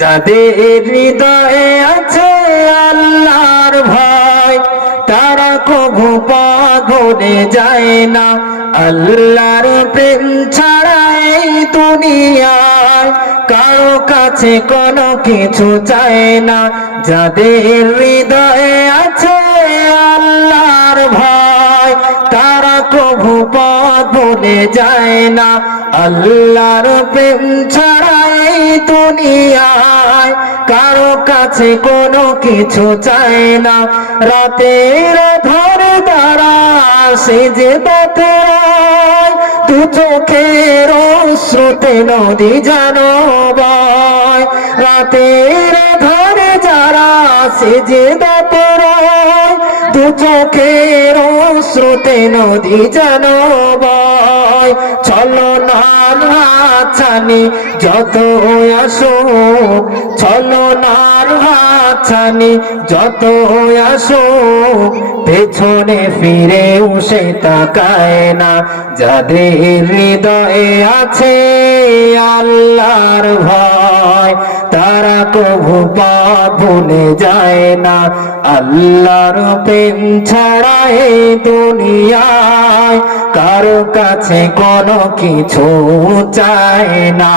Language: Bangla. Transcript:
যাদের হৃদয়ে আছে আল্লাহর ভয়, তারা কভু পথ ভুলে যায় না। আল্লাহর প্রেম ছাড়া এই দুনিয়ায় কারো কাছে কোনো কিছু চায় না। যাদের হৃদয়ে আছে আল্লাহর ভয়, তারা কভু পথ ভুলে যায় না। আল্লাহর প্রেম ছাড়া এই দুনিয়ায় কারো কাছে কোনো কিছু চায় না। রাতের ধরে তারা সেজদাতে রয়, দু চোখের অশ্রুতে নদী যেন বয়। রাতের ধরে যারা সেজদাতে রয়, দু চোখের অশ্রুতে নদী যেন বয়। চলো না হাতছানি যত আসুক, চলো না হাতছানি যত আসুক, পেছনে ফিরেও সে তাকায় না। যাদের হৃদয়ে আছে আল্লাহর ভয়, তারা কভু পথ ভুলে যায় না। আল্লাহর প্রেম ছাড়া এই দুনিয়ায় কারো কাছে কোনো কিছু চায় না।